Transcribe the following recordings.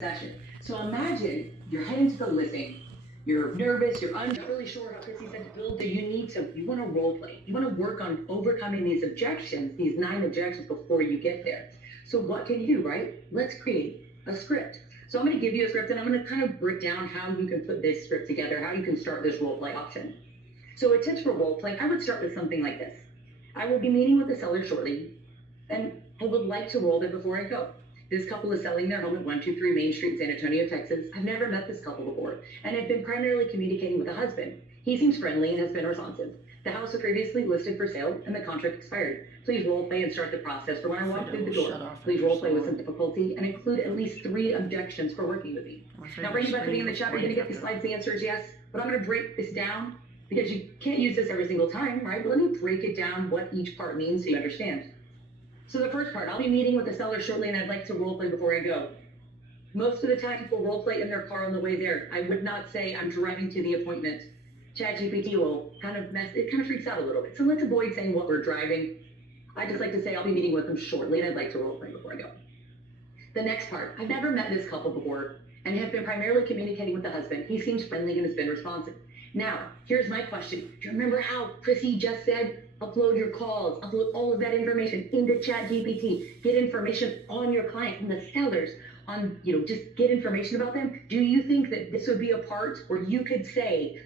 session. So imagine you're heading to the listing, you're nervous, you're not really sure how Chrissy said to build it. You want to role play. You want to work on overcoming these objections, these 9 objections before you get there. So what can you do, right? Let's create a script. So I'm going to give you a script and I'm going to kind of break down how you can put this script together, how you can start this role play option. So a tip for role playing, I would start with something like this. I will be meeting with the seller shortly, and I would like to roll there before I go. This couple is selling their home at 123 Main Street, San Antonio, Texas. I've never met this couple before, and I've been primarily communicating with the husband. He seems friendly and has been responsive. The house was previously listed for sale, and the contract expired. Please role play and start the process for when I walk through the door. Please role play with some difficulty and include at least 3 objections for working with me. Now, for anybody in the chat, we're going to get these slides. The answer is yes, but I'm going to break this down because you can't use this every single time, right? But let me break it down what each part means so you understand. So the first part, I'll be meeting with the seller shortly and I'd like to role play before I go. Most of the time people role play in their car on the way there. I would not say I'm driving to the appointment. ChatGPT will kind of freaks out a little bit. So let's avoid saying what we're driving. I just like to say I'll be meeting with them shortly and I'd like to role play before I go. The next part, I've never met this couple before and have been primarily communicating with the husband. He seems friendly and has been responsive. Now, here's my question. Do you remember how Chrissy just said, upload your calls, upload all of that information into ChatGPT, get information on your client and the sellers on, just get information about them? Do you think that this would be a part where you could say,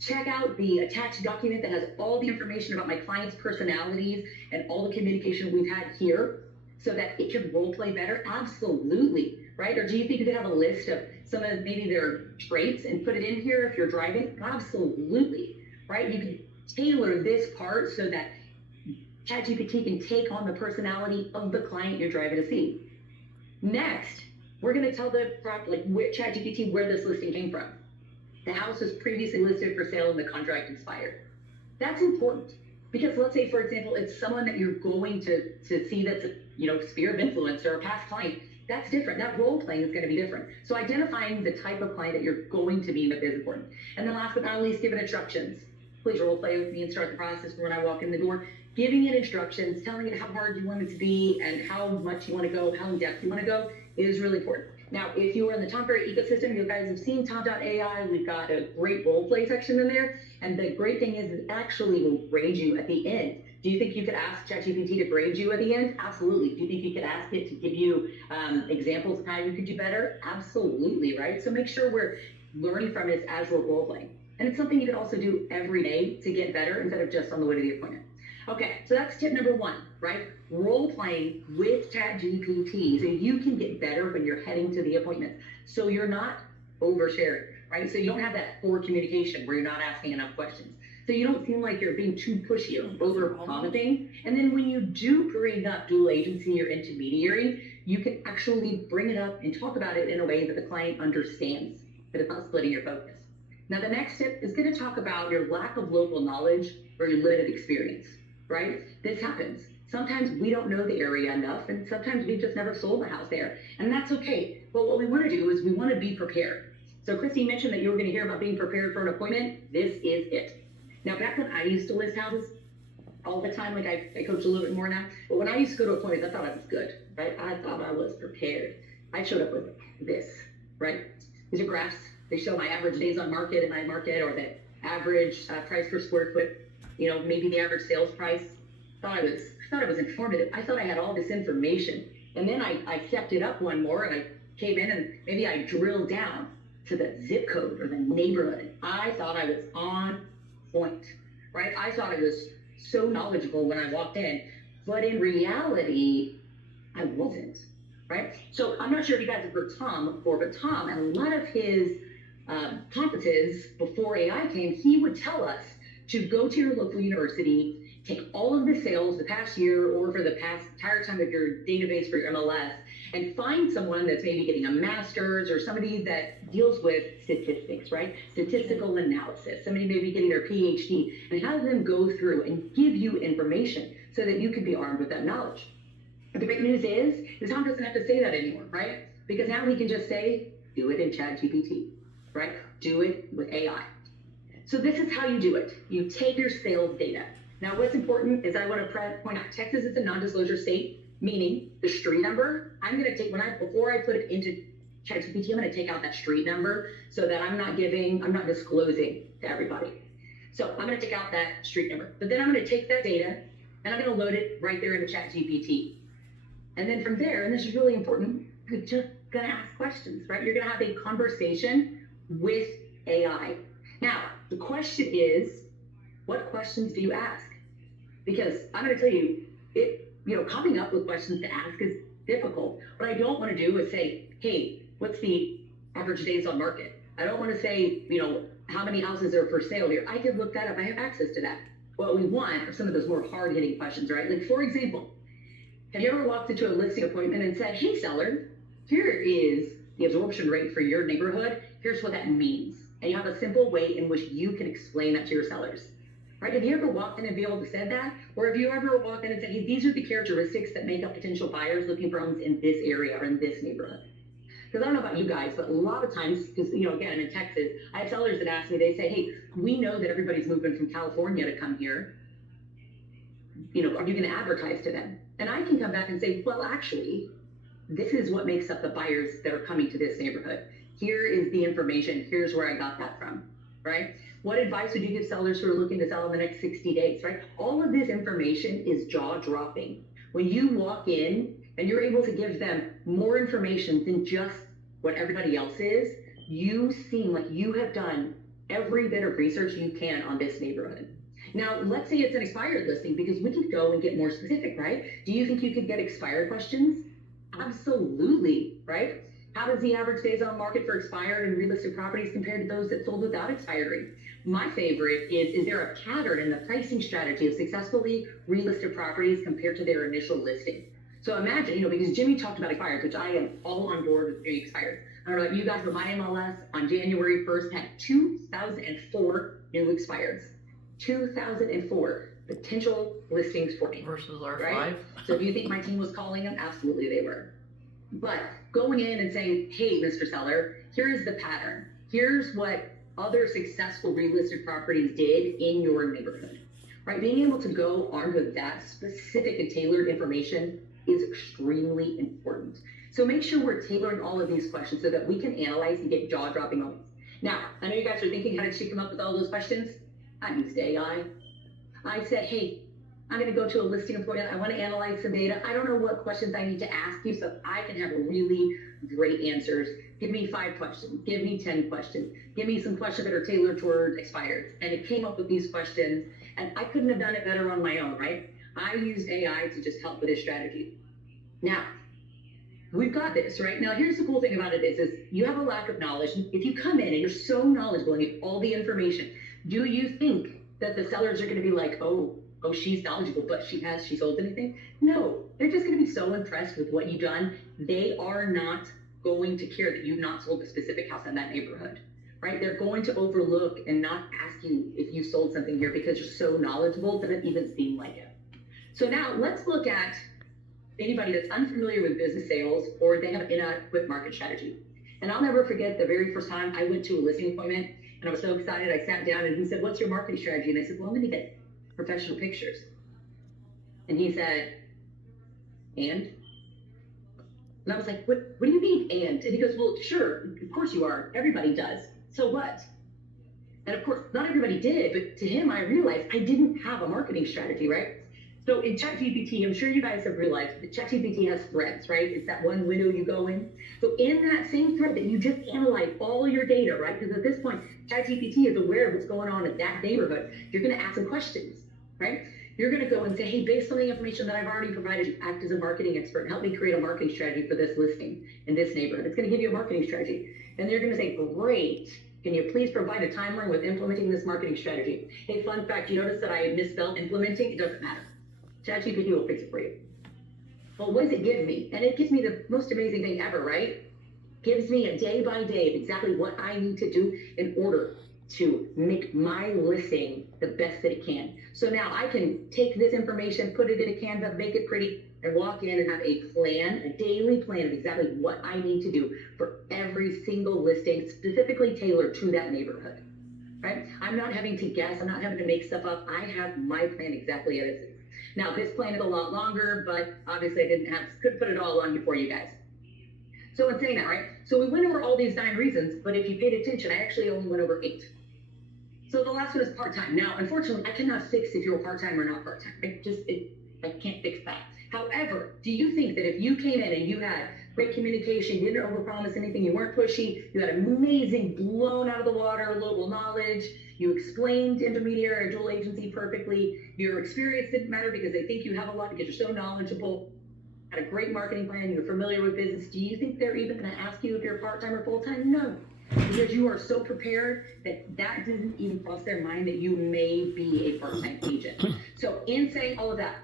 check out the attached document that has all the information about my client's personalities and all the communication we've had here so that it can role play better? Absolutely, right? Or do you think you could have a list of some of maybe their traits and put it in here if you're driving? Absolutely, right? You can tailor this part so that ChatGPT can take on the personality of the client you're driving to see. Next, we're going to tell the ChatGPT where this listing came from. The house was previously listed for sale and the contract expired. That's important because let's say, for example, it's someone that you're going to see that's a sphere of influence or a past client. That's different. That role playing is going to be different. So identifying the type of client that you're going to be with is important. And then last but not least, giving instructions. Please role play with me and start the process for when I walk in the door. Giving it instructions, telling it how hard you want it to be and how much you want to go, how in depth you want to go is really important. Now, if you are in the Tom Ferry ecosystem, you guys have seen Tom.ai. We've got a great role play section in there. And the great thing is it actually will grade you at the end. Do you think you could ask ChatGPT to grade you at the end? Absolutely. Do you think you could ask it to give you examples of how you could do better? Absolutely, right? So make sure we're learning from it as we're role playing. And it's something you can also do every day to get better instead of just on the way to the appointment. Okay, so that's tip number 1, right? Role playing with ChatGPT so you can get better when you're heading to the appointment. So you're not oversharing, right? So you don't have that poor communication where you're not asking enough questions. So you don't feel like you're being too pushy or over promising. And then when you do bring up dual agency or intermediary, you can actually bring it up and talk about it in a way that the client understands, that it's not splitting your focus. Now, the next tip is going to talk about your lack of local knowledge or your limited experience, right? This happens. Sometimes we don't know the area enough, and sometimes we've just never sold a house there, and that's okay. But what we want to do is we want to be prepared. So Christy mentioned that you were going to hear about being prepared for an appointment. This is it. Now, back when I used to list houses all the time, like I coach a little bit more now, but when I used to go to appointments, I thought I was good, right? I thought I was prepared. I showed up with this, right? These are graphs. They show my average days on market in my market, or the average price per square foot, maybe the average sales price. I thought it was informative. I thought I had all this information. And then I stepped it up one more and I came in and maybe I drilled down to the zip code or the neighborhood. I thought I was on point, right? I thought I was so knowledgeable when I walked in, but in reality, I wasn't, right? So I'm not sure if you guys have heard Tom before, but Tom, and a lot of his conferences before AI came, he would tell us to go to your local university, take all of the sales the past year or for the past entire time of your database for your MLS, and find someone that's maybe getting a master's or somebody that deals with statistics, right? Statistical analysis, somebody maybe getting their PhD, and have them go through and give you information so that you can be armed with that knowledge. But the great news is Tom doesn't have to say that anymore, right? Because now he can just say, do it in ChatGPT, right? Do it with AI. So this is how you do it. You take your sales data. Now, what's important is I want to point out Texas is a non-disclosure state, meaning the street number, I'm going to take before I put it into ChatGPT, I'm going to take out that street number so that I'm not disclosing to everybody. So I'm going to take out that street number, but then I'm going to take that data and I'm going to load it right there into ChatGPT. And then from there, and this is really important, you're just going to ask questions, right? You're going to have a conversation with AI. Now, the question is, what questions do you ask? Because I'm going to tell you, coming up with questions to ask is difficult. What I don't want to do is say, hey, what's the average days on market? I don't want to say, how many houses are for sale here? I can look that up. I have access to that. What we want are some of those more hard-hitting questions, right? Like, for example, have you ever walked into a listing appointment and said, hey, seller, here is the absorption rate for your neighborhood. Here's what that means. And you have a simple way in which you can explain that to your sellers. Right? Have you ever walked in and be able to say that? Or have you ever walked in and said, hey, these are the characteristics that make up potential buyers looking for homes in this area or in this neighborhood? Because I don't know about you guys, but a lot of times, because, again, I'm in Texas, I have sellers that ask me, they say, hey, we know that everybody's moving from California to come here. Are you going to advertise to them? And I can come back and say, well, actually, this is what makes up the buyers that are coming to this neighborhood. Here is the information. Here's where I got that from, right? What advice would you give sellers who are looking to sell in the next 60 days, right? All of this information is jaw-dropping. When you walk in and you're able to give them more information than just what everybody else is, you seem like you have done every bit of research you can on this neighborhood. Now, let's say it's an expired listing, because we could go and get more specific, right? Do you think you could get expired questions? Absolutely, right? How does the average days on market for expired and relisted properties compare to those that sold without expiry? My favorite is there a pattern in the pricing strategy of successfully relisted properties compared to their initial listing? So imagine, because Jimmy talked about expired, which I am all on board with doing expired. I don't know about you guys, but my MLS on January 1st had 2,004 new expireds. 2,004 potential listings for me. Versus our right? 5. So do you think my team was calling them? Absolutely they were. But going in and saying, hey, Mr. Seller, here's the pattern. Here's what other successful relisted properties did in your neighborhood, right? Being able to go armed with that specific and tailored information is extremely important. So make sure we're tailoring all of these questions so that we can analyze and get jaw-dropping moments. Now, I know you guys are thinking, how did she come up with all those questions? I used AI. I said, hey, I'm going to go to a listing appointment. I want to analyze some data. I don't know what questions I need to ask you so I can have really great answers. Give me 5 questions. Give me 10 questions. Give me some questions that are tailored towards expired. And it came up with these questions, and I couldn't have done it better on my own, right? I used AI to just help with this strategy. Now, we've got this, right? Now, here's the cool thing about it is you have a lack of knowledge. If you come in and you're so knowledgeable and you have all the information, do you think that the sellers are going to be like, oh, she's knowledgeable, but she sold anything? No, they're just going to be so impressed with what you've done. They are not going to care that you've not sold a specific house in that neighborhood, right? They're going to overlook and not ask you if you sold something here because you're so knowledgeable that it even seem like it. So now let's look at anybody that's unfamiliar with business sales or they have inadequate market strategy. And I'll never forget the very first time I went to a listing appointment and I was so excited. I sat down and he said, what's your marketing strategy? And I said, well, I'm going to get professional pictures. And he said, and I was like, what do you mean, and he goes, well, sure, of course you are. Everybody does. So what? And of course, not everybody did, but to him, I realized I didn't have a marketing strategy, right? So in ChatGPT, I'm sure you guys have realized that ChatGPT has threads, right? It's that one window you go in. So in that same thread that you just analyze all your data, right? Because at this point, ChatGPT is aware of what's going on in that neighborhood. You're going to ask some questions, right? You're going to go and say, hey, based on the information that I've already provided you, act as a marketing expert and help me create a marketing strategy for this listing in this neighborhood. It's going to give you a marketing strategy. And they're going to say, great. Can you please provide a timeline with implementing this marketing strategy? Hey, fun fact, you notice that I misspelled implementing? It doesn't matter. ChatGPT will fix it for you. Well, what does it give me? And it gives me the most amazing thing ever, right? Gives me a day by day of exactly what I need to do in order to make my listing the best that it can. So now I can take this information, put it in a Canva, make it pretty, and walk in and have a plan, a daily plan of exactly what I need to do for every single listing, specifically tailored to that neighborhood, right? I'm not having to guess. I'm not having to make stuff up. I have my plan exactly as it is. Now, this plan is a lot longer, but obviously I couldn't put it all on you for you guys. So in saying that, right? So we went over all these 9 reasons, but if you paid attention, I actually only went over 8. So the last one is part-time. Now, unfortunately, I cannot fix if you're part-time or not part-time. I can't fix that. However, do you think that if you came in and you had great communication, you didn't overpromise anything, you weren't pushy, you had amazing, blown out of the water local knowledge, you explained intermediary or dual agency perfectly, your experience didn't matter because they think you have a lot because you're so knowledgeable, had a great marketing plan, you're familiar with business, do you think they're even going to ask you if you're part-time or full-time? No. Because you are so prepared that didn't even cross their mind that you may be a part-time agent. So in saying all of that,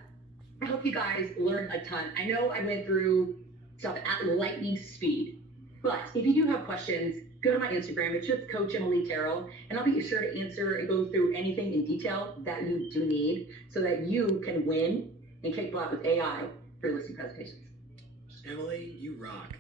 I hope you guys learned a ton. I know I went through stuff at lightning speed, but if you do have questions, go to my Instagram. It's just Coach Emily Terrell, and I'll be sure to answer and go through anything in detail that you do need so that you can win and kick butt with AI for listing presentations. Emily, you rock.